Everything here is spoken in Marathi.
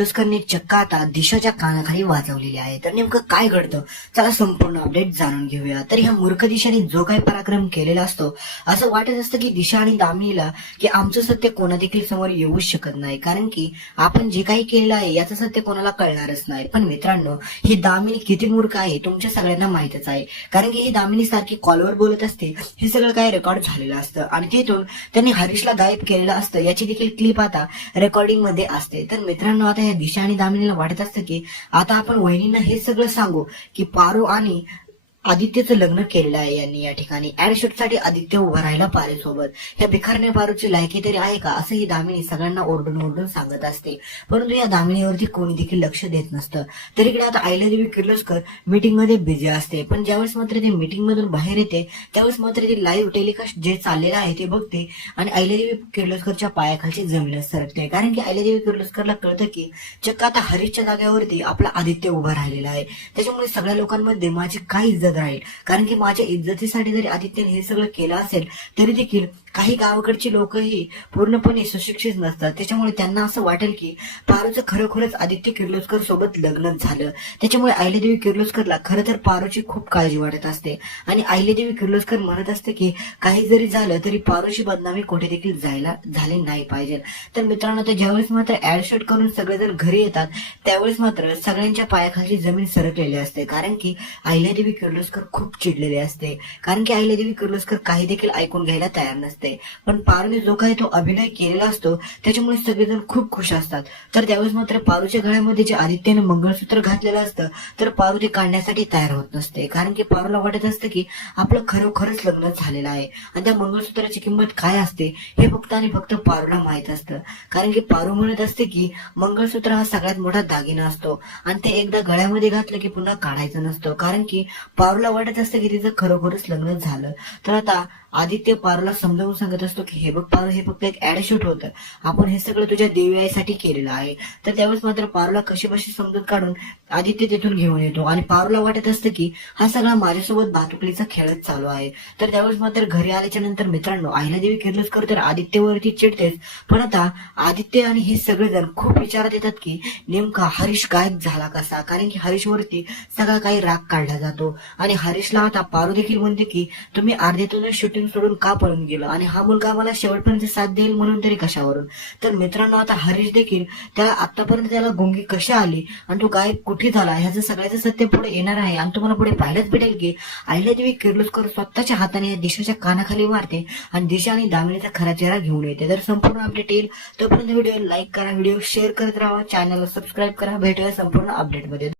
लष्करने चक्का आता दिशाच्या कानाखाली वाजवलेली आहे. तर नेमकं काय घडतं? चला संपूर्ण अपडेट जाणून घेऊया. तर ह्या मूर्ख दिशाने जो काही पराक्रम केलेला असतो असं वाटत असतं की दिशा आणि दामिनीला की आमचं सत्य कोणा देखील समोर येऊच शकत नाही. कारण की आपण जे काही केलेलं आहे याचं सत्य कोणाला कळणारच नाही. पण मित्रांनो ही दामिनी किती मूर्ख आहे तुमच्या सगळ्यांना माहितच आहे. कारण की ही दामिनी सारखी कॉलवर बोलत असते हे सगळं काय रेकॉर्ड झालेलं असतं. आणि तिथून त्यांनी हरीशला गायब केलेलं असतं याची देखील क्लिप आता रेकॉर्डिंगमध्ये असते. तर मित्रांनो आता या दिशा आणि दामिनीला वाटत असतं की आता आपण वहिनींना हे सगळं सांगू की पारू आणि आदित्यचं लग्न केलेलं आहे यांनी या ठिकाणी. ऍड शूटसाठी आदित्य उभा राहिला पारे सोबत ह्या भिकारण्या पारूची लायकी तरी आहे का? असं ही दामिनी सगळ्यांना ओरडून ओरडून सांगत असते. परंतु या दामिनीवरती कोणी देखील लक्ष देत नसतं. तर इकडे आता आयलादेवी किर्लोस्कर मीटिंगमध्ये बिझी असते. पण ज्यावेळेस मात्र ते मीटिंग मधून बाहेर येते त्यावेळेस मात्र ते लाईव्ह टेलिकास्ट जे चाललेलं आहे ते बघते आणि आयलादेवी किर्लोस्करच्या पायाखालची जमीनच सरकते. कारण की आयलादेवी किर्लोस्करला कळतं की चक्क आता हरीशच्या जागेवरती आपला आदित्य उभा राहिलेला आहे. त्याच्यामुळे सगळ्या लोकांमध्ये माझी काही इज्जत राहील. कारण की माझ्या इज्जतीसाठी जरी आदित्यने हे सगळं केलं असेल तरी देखील काही गावाकडची लोकही पूर्णपणे सुशिक्षित नसतात. त्याच्यामुळे त्यांना असं वाटेल की पारूचं खरोखरच आदित्य किर्लोस्कर सोबत लग्नच झालं. त्याच्यामुळे आयलेदेवी किर्लोस्करला खरं तर पारूची खूप काळजी वाटत असते. आणि आयलेदेवी किर्लोस्कर म्हणत असते की काही जरी झालं तरी पारूची बदनामी कुठे देखील जायला झाली नाही पाहिजे. तर मित्रांनो तर ज्यावेळेस मात्र ऍड शूट करून सगळेजण घरी येतात त्यावेळेस मात्र सगळ्यांच्या पायाखाली जमीन सरकलेली असते. कारण की अहिल्यादेवी किर्लोस्कर खूप चिडलेले असते. कारण की अहिल्यादेवी किर्लोस्कर काही देखील ऐकून घ्यायला तयार नसते. पण पारूने जो काही तो अभिनय केलेला असतो त्याच्यामुळे सगळेजण खूप खुश असतात. तर त्यावेळेस मात्र पारूच्या गळ्यामध्ये जे आदित्यने मंगळसूत्र घातलेलं असतं तर पारू ते काढण्यासाठी तयार होत नसते. कारण की पारूला वाटत असतं की आपलं खरोखरच लग्न झालेलं आहे. आणि त्या मंगळसूत्राची किंमत काय असते हे फक्त आणि फक्त पारूला माहीत असतं. कारण की पारू म्हणत असते की मंगळसूत्र हा सगळ्यात मोठा दागिना असतो. आणि ते एकदा गळ्यामध्ये घातलं की पुन्हा काढायचं नसतं. कारण की पारूला वाटत असतं की तिचं खरोखरच लग्न झालं. तर आता आदित्य पारूला समजावून सांगत असतो की हे बघ पार हे फक्त एक ऍड शूट होतं. आपण हे सगळं तुझ्या देवीआईसाठी केलेलं आहे. तर त्यावेळेस मात्र पारूला कशी बशी समजूत काढून आदित्य तिथून घेऊन येतो. आणि पारूला वाटत असतं की हा सगळा माझ्यासोबत भातुकलीचा खेळच चालू आहे. तर त्यावेळेस मात्र घरी आल्याच्यानंतर मित्रांनो देवी किर्लोस्कर तर आदित्यवरती चिडतेच. पण आता आदित्य आणि हे सगळेजण खूप विचारात येतात की नेमका हरीश गायब झाला कसा? कारण की हरीशवरती सगळा काही राग काढला जातो. आणि हरीशला आता पारू देखील म्हणते की तुम्ही अर्ध्यातून शूटिंग सोडून का पळून गेलं? आणि हा मुलगा मला शेवटपर्यंत साथ देईल म्हणून तरी कशावरून? तर मित्रांनो आता हरीश देखील त्याला आतापर्यंत त्याला गुंगी कशी आली आणि तो गायब कुठे झाला? ह्याचं सगळ्याचं सत्य पुढे येणार आहे. आणि तुम्हाला पुढे पाहायलाच भेटेल की अहिल्यादेवी किर्लोस्कर स्वतःच्या हाताने या दिशाच्या कानाखाली मारते आणि दिशा आणि दामिनीचा खरा चेहरा घेऊन येते. तर संपूर्ण अपडेट येईल. तोपर्यंत व्हिडिओ लाईक करा व्हिडिओ शेअर करत राहा. चॅनलला सबस्क्राईब करा. भेटूया संपूर्ण अपडेटमध्ये